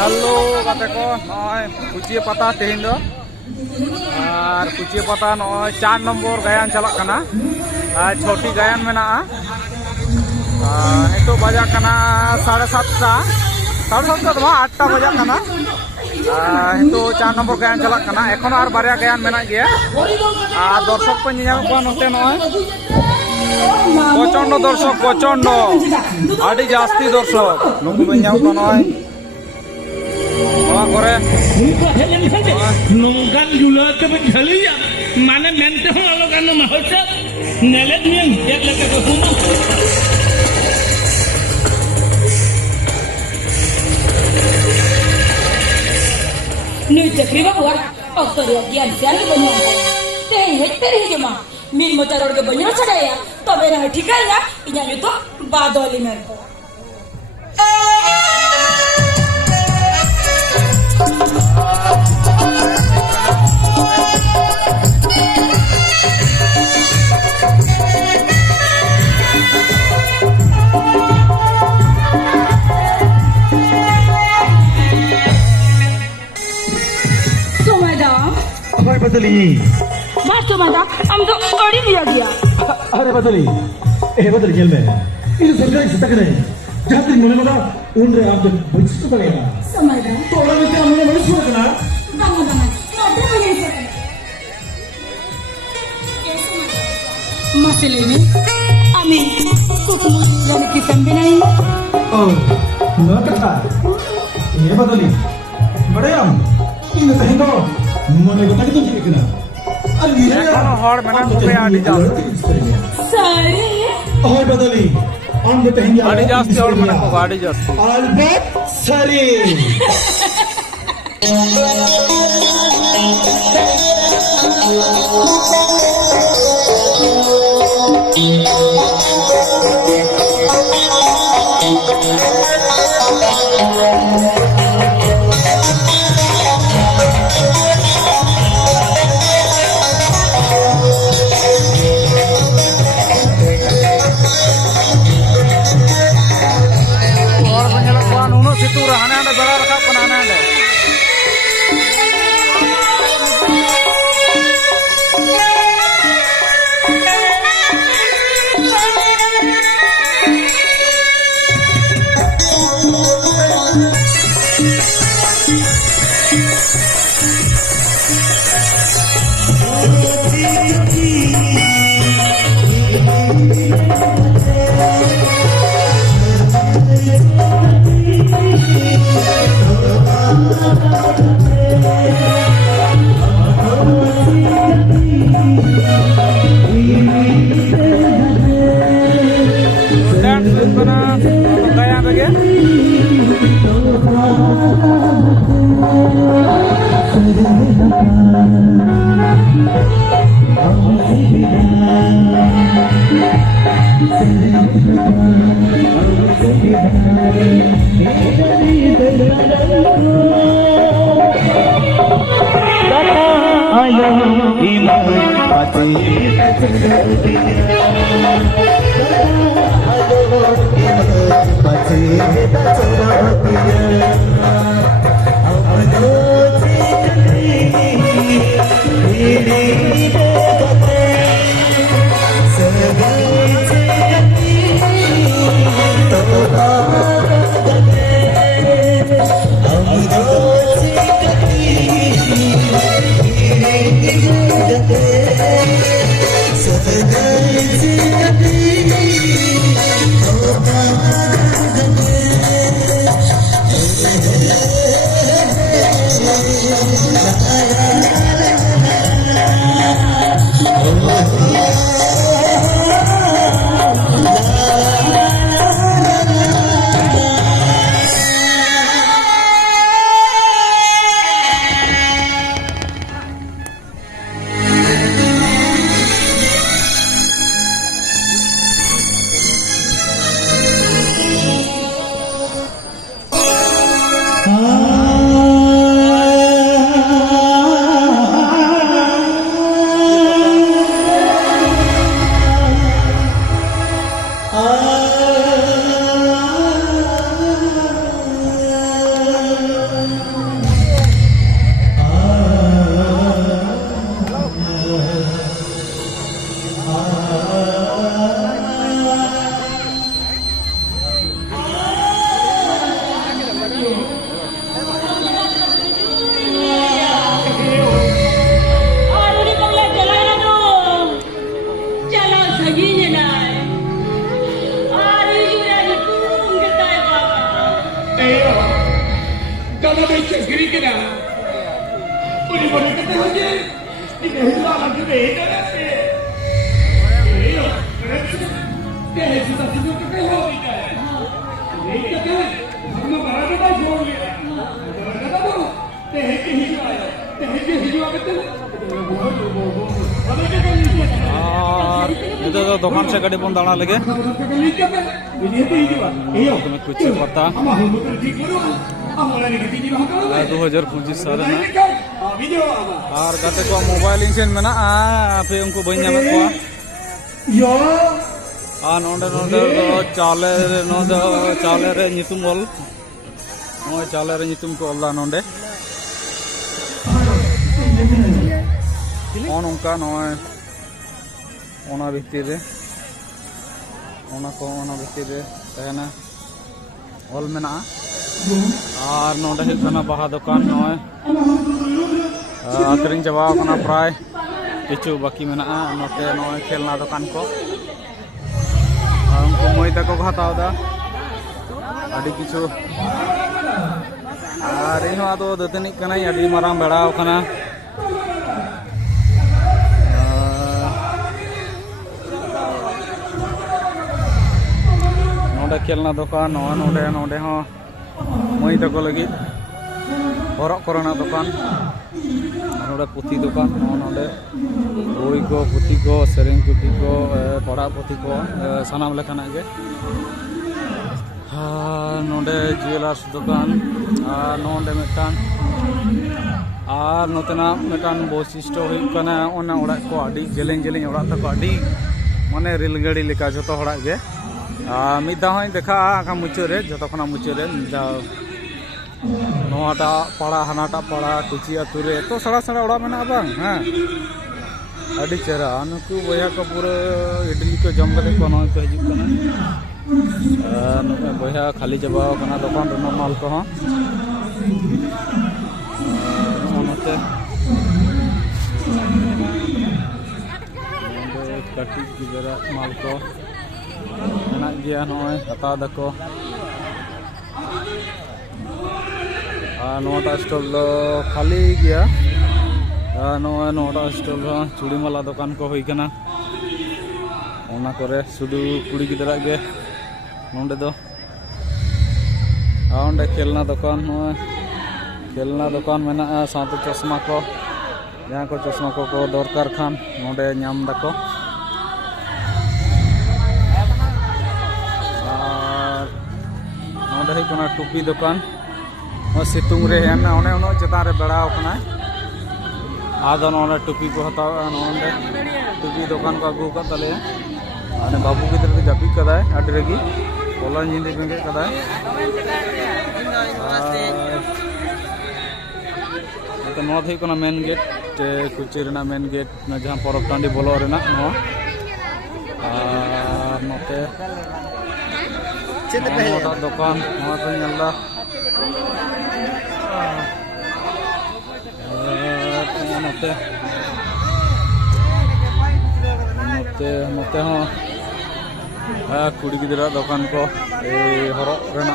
hello गाते को नय कुचिया पता तेहिन दो और कुचिया पता नय 4 नम्बर गायन चला कना और छोटी गायन मेना नितो बजा कना 7:30 7:30 दो 8टा बजा कना हितो 4 नम्बर गायन चला कना एखोनो आर बारिया गायन मेना गया और दर्शक को नियाम को नते नय प्रचंड दर्शक प्रचंड आदि जास्ती दर्शक नुकु बेኛও को नय नौकान जुलत के झलिया माने मेनते हो अलगान महसे नेले दिए एक लेके को सुनो नु चक्री बाबू अक्तरिया ज्ञान से बनो तेरे जमा मीन मोचारोड के बनिया छड़ाया तबे रह ठिकाया इया तो बादली में बदली बस तो माता हम तो अड़ी दिया गया अरे बदली बदली जेल में इस सरकारी से तक नहीं जहां तक मने मदा उन रे आप जब बचत करेगा समझा तो और में क्या मने मने सुन करना बाबू बाबू नोटे बने से मसले में आमी कुछ जाने की संबे नहीं ओ न कथा ये बदली बड़े हम इन तहिं दो मने को तक तो देखना अरे ये एखोनो हड़ मेना को पे आदि जास्ती सारे ओए बदली हम तो तहिं आदि जास्ती हड़ मेना को आदि जास्ती अलबत सरी सितूर हाने आंडे बेड़ा रखा बनाने आंडे ᱡᱟᱫᱟ ᱵᱮᱪ ᱜᱤᱨᱤ ᱠᱮᱫᱟ ᱩᱱᱤ ᱵᱚᱞᱮ ᱠᱟᱛᱮ ᱦᱚᱡᱮ ᱤᱧ ᱦᱤᱡᱩᱜᱼᱟ ᱞᱟᱜᱤ ᱫᱮ ᱮᱴᱟᱜ তে হেসুতা সুযোগ কে হো দিতা এই কে हम बराबर का जोड़ लिया बराबर तो ते हेके हिजुआ करते और नितो तो दुकान से गाड़ी बंद दाड़ा लगे तुम्हें कुछ पता 2025 साल में और गाते को मोबाइल इंसेन में ना पे उनको बन जामे को नोंडे नोंडे चाले रे नितुम बोल नोय चाले रे नितुम को अल्लाह नोंडे उनका नोय ओना भित्तिर रे ओना भित्तिर रे तहना ऑल मेना और नोंडे हित कना बाहा दुकान नोय आकरिंग जवा कना प्राय किछु बाकी मेना नोते नोय खेलना दुकान को उनको मई तक को हताव दा आदि किछु और इन आदो दतनी कना आदि माराम बेड़ाव कना नोडे खेलना दुकान नोडे नोडे हो मई तक लगी हरक करना दुकान नोडे पुथी दुकान नोडे बोई को पुथी को सेरेंग पुथी को पढ़ा पुथी को सानाम लेखाना गे नोडे ज्वेलर्स दुकान नोडे मिटान और नोतना मिटान वैशिष्ट्य होना ओना ओड़ा को आडी जेलें जेलें ओड़ा तक आडी माने रेलगाड़ी लेका जतो होड़ा गे मिदा होय देखा आका मुचरे जतो खना मुचरे मिदा नोटा पड़ा हनाटा पड़ा कुची अतुरे तो सड़ा सड़ा ओड़ा मेना बांग हां अड़ी चेहरा नुकु बया को पूरा इडली को जम कते को नय को हिजुक कना नुकु बया खाली जबाव कना दुकान रना माल को हां नोते कटी गिरा माल को मेना गया नय हता दको नोटा स्टॉल खाली गया नोटा स्टॉल चूड़ी माला दुकान को हुई कना ओना करे सुदू कुड़ी गिदरा गे नोंडे दो ओंडे खेलना दुकान मेना साथ चश्मा को जहाँ को चश्मा को दरकार खान नोंडे नाम दको और नोंडे हुई कना टोपी दुकान सितुंग रे हेन ओने उनो चेतान रे बेड़ाव कना आदो नोंडे टोपी को हताव नोंडे टोपी दुकान को अगू का तले आने बाबू गिदर के जापी कदाय आडी रेगी कोला निंदे बेंगे कदाय तो नोद है कोना मेन गेट कुची रेना मेन गेट न जहां परब टांडी बोलो रेना नो नोते चेते पे दुकान नो तो नल्ला नोते नोते हो कुड़ी गिदरा दुकान को हरक रेना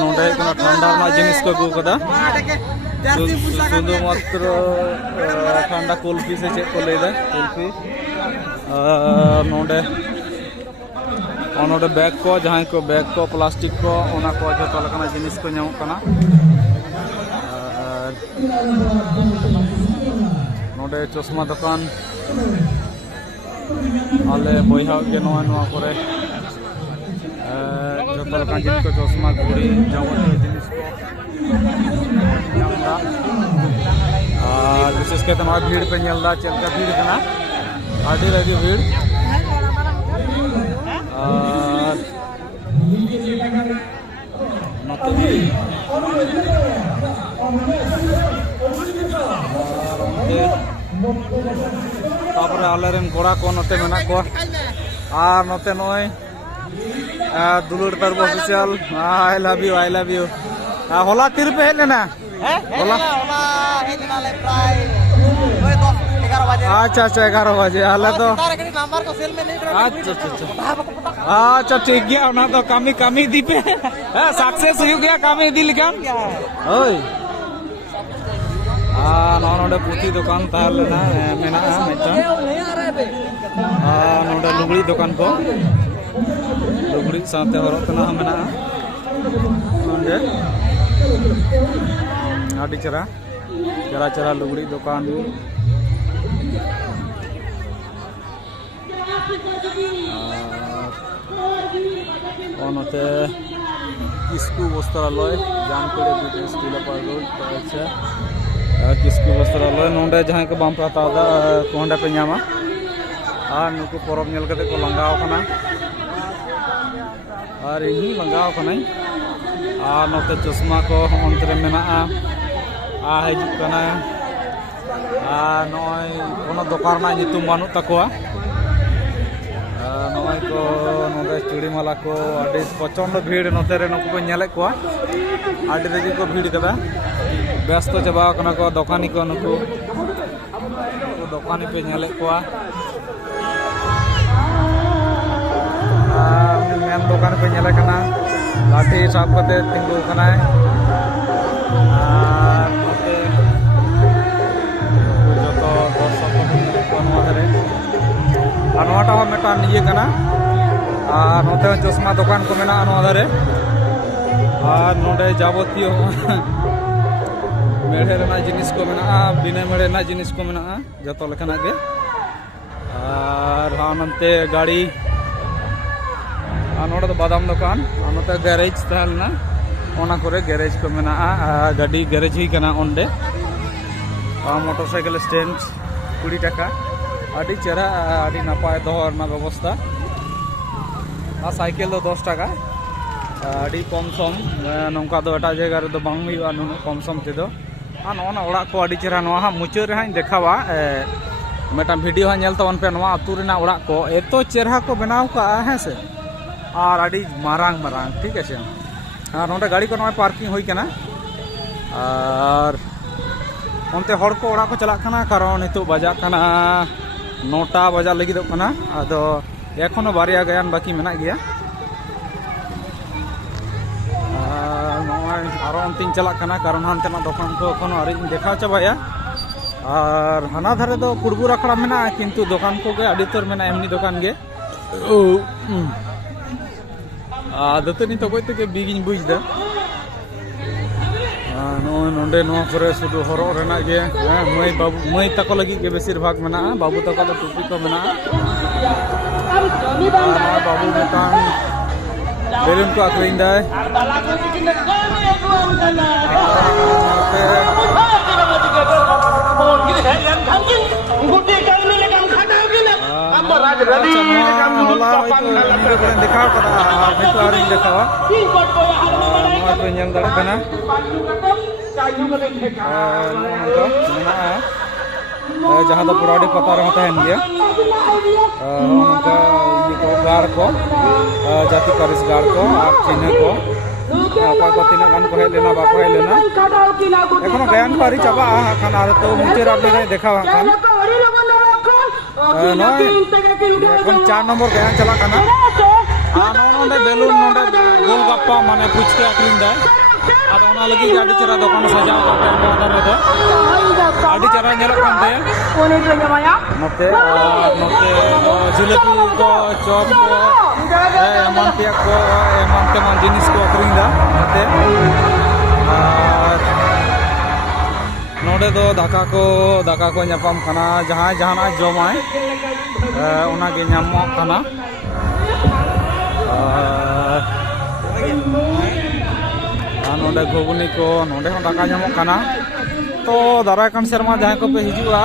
नोडे कोना ठंडा ना जिनिस को गु कदा सुदु मात्र ठंडा कुल्फी से चेक को लेदा कुल्फी नोडे नोडे बैग को जहां को बैग को प्लास्टिक को ओना को जतो लकना जिनिस को ᱧᱟᱢᱚᱜ कना नोडे चश्मा दुकान आले बयहा के नवा करे जतो लकना जिनिस को चश्मा घुड़ी जावतीय जिनिस को ᱧᱟᱢदा और विशेष करते नवा भीड़ पे ᱧᱮᱞदा चलका भीड़ कना आडी लगी भीड़ और तापर आलेरेन कोड़ा को नते मेना को और नते नय दुलुर तरबो ऑफिशियल आई लव यू होला तीर पे हेलेना होला हेलेना ले प्राय 10-11 बजे अच्छा 11 बजे आले तो नंबर को सेल में नहीं अच्छा अच्छा ठीक गया ना तो कमी कमी दी पे सक्सेस हो गया कमी दी लेकिन ओए नोडे पुथी दुकान ताहले ना मेना मेटा नोडे लुगड़ी दुकान को लुगड़ी साथे हरक तना मेना नोडे आडी चरा चरा चरा लुगड़ी दुकान ओनते किसकु वस्त्रालय जामतोड़े बीटी स्कूल पर रोड আছে किसकु वस्त्रालय नोंडे जहां को बाम पता दा कोंडा पे ᱧᱟᱢᱟ আর नुकु परब नेल कते को लंगाव कना और इनी लंगाव कनाई और नोते चश्मा को अंतरे मेना आ हिजुक कना नय कोनो दुकान ना नितुम बानु तकोआ नय को नोडे चूड़ीमाला को आडी प्रचंड भीड़ नोते रे नुकु को नेले को आडी रेजी को भीड़ कदा व्यस्त चाबा कना को दुकानी को नुकु दुकानी पे नेले को मेन दुकान पे नेले कना लाठी साब कते तिंगु कना जतो दर्शक को नोदरे अनवाटा मेटान ये कना और नोते चश्मा दुकान को मेना नोदरे और नोडे जाबतीय मेढ़े रेना जिनिस को मेना बिना मेढ़े ना जिनिस को मेना जतो लेखना के और नंते गाड़ी नोडे तो बादाम दुकान नोते गैरेज तहलना ओना करे गैरेज को मेना गाड़ी गैरेज ही कना ओंडे मोटरसाइकिल स्टैंड 20 टाका आडी चेहरा आडी नापाय दोहर ना व्यवस्था साइकिल दो 10 टाका आडी कम सम नौका दो एटा जगह रे दो बांग हुआ नुनु कम सम ते दो नोना ओड़ा को आडी चेहरा नोहा हा मुचाद रे हां देखावा मेटा वीडियो हा नेल तवन पे नोआ अतु रेना ओड़ा को एतो चेहरा को बनाव का है से और आडी मारांग मारांग ठीक है नोडे गाड़ी को नोय पार्किंग हुई कना और ओनते हर को ओड़ा को चला कना कारण नितो बजा कना 9टा बजा लगी दो कना आदो एखोनो बारिया गायन बाकी मेना गया नोय आरो ओनतिन चला कना कारण हानते ना दुकान को एखोनो आरि देखा चाबाया और हाना धारे दो कुड़बू रखड़ा मेना किंतु दुकान को गे आडी तोर मेना एमनी दुकान गे दतनी तो कोई ते बिगिन बुझदा नोंडे नो करे सुदु हरो रेना गे मई बाबू मई तको लगी के बेसिर भाग मेना बाबू तको तो टोपी को मेना बाबू दुकान बेलून को आखरिन दाय दिखाव कदा नितो आरिन देखावा नोआ पे नेल दाड़े कना जहाँ तो पुराड़ी पता रहा तहन गया उनका गार को जाति परिस गार को आप चिन्ह को अका को तीना गान को हेज लेना बाको हेज लेना एखोनो गायन को आरि चाबा खान आरो तो मुचे राबले देखावा खान नय एखोन 4 नंबर गायन चला कना नोंडे बेलून नोंडे गोलगप्पा माने पुचके आखरिन दा आदो ओना लगी आडी चरा दुकान सजाव करते नोदरे दो आडी चरा नेलक कानते नोते जिलेबी को चॉप को एमान पिया को एमान तेमान जिनिस को आखरिन दा नोते नोडे दो दाका को ᱧᱟᱯᱟᱢ खाना जहां जहाना जमाय ओना गे ᱧᱟᱢᱚᱜ खाना नोडे घुगनी को नोडे हो दाका ᱧᱟᱢᱚᱜ खाना तो दाराय कान सेरमा जहां को पे हिजुआ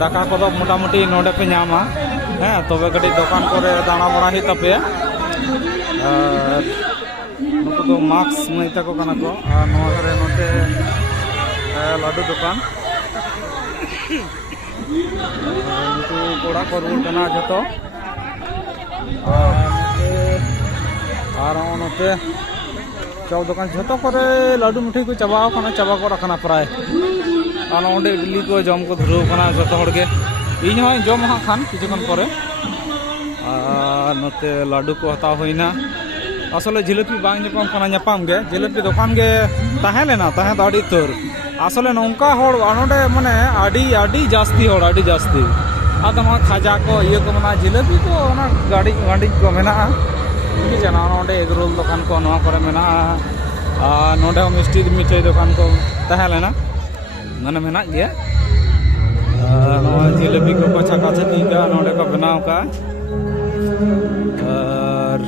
दाका को दो मोटामुटी नोडे पे ᱧामा तबे गडी दुकान करे दाना बड़ा ही तपे नुकु दो मास्क मईता को कना को नोआ करे नोते लाडू दुकान नुकु कोड़ा को रूल कना जतो और नोते चाव दुकान जतो करे लाडू मिठाई को चाबाव कना चाबा को रखना प्राय और ओंडे इडली को जम को धुरु कना जतो हड़गे इन होय जम हा खान किछु खन परे और नोते लाडू को हताव होइना असले जिलेपी बांग ᱧᱟᱯᱟᱢ ᱠᱟᱱᱟ ᱧᱟᱯᱟᱢ गे जिलेपी दुकान गे ताहे लेना ताहे ᱫᱚ ᱟᱹᱰᱤ ᱩᱛᱟᱹᱨ असले नौका होड़ नोडे माने आड़ी जास्ती होड़ आड़ी जास्ती आदम खाजा को ये को मना जिलेपी को ना गाड़ी गाड़ी को मेना कि जाना नोडे एग रोल दुकान को नवा करे मेना नोडे मिष्टी मिठाई दुकान को ताहे लेना माने मेना गया जिलेपी को छका छकी का नोडे को बनाव का और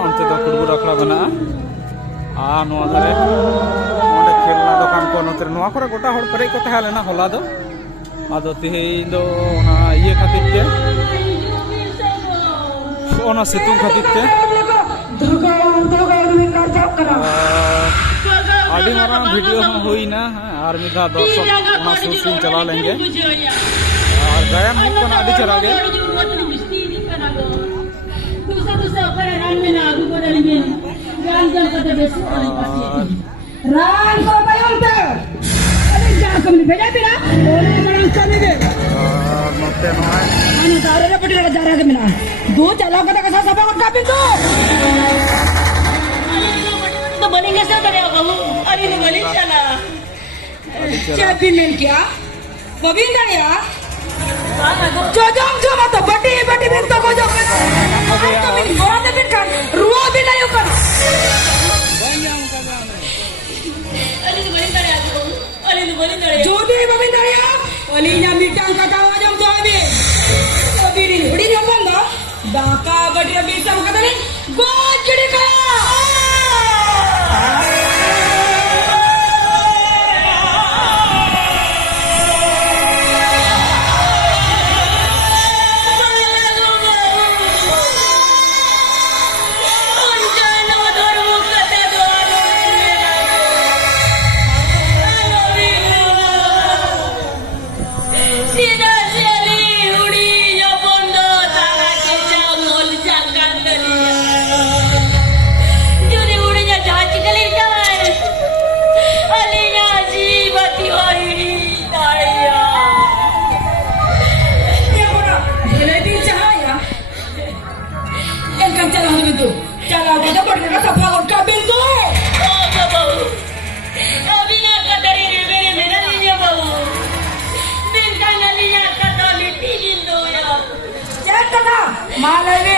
अंते दो कुड़बू रखड़ा बना खेलना दुकान को नोते गोटा हड़ पेरे को तहे लेना होला दो आदो तेहें दो ये खातिर ते ओना सितुंग खातिर ते आदि मारा वीडियो हम होइना और मिधा दर्शक ओना सुसिन चला लेंगे और गायन हुई को आदि चला गे रान को bayong ta alin ja kami beda beda orang orang kami de नोते नोय anu dare re padi ra jara ke mina do chala kata kasa sapa ko kapin tu तो बनेंगे सर करे बाबू अरे तो बने चला चाबी मिल गया गोविंदा या जो मत बड़ी बिन तो को जो तो बिन मोरा दे बिन kan रुआ बिन आयो कर जो दे गोविंदा या ओलिnya bidang kata wajam तो अभी तो बिन बड़ी ngomong दाका बड़ी bisa kata ni gojdi ka Malvi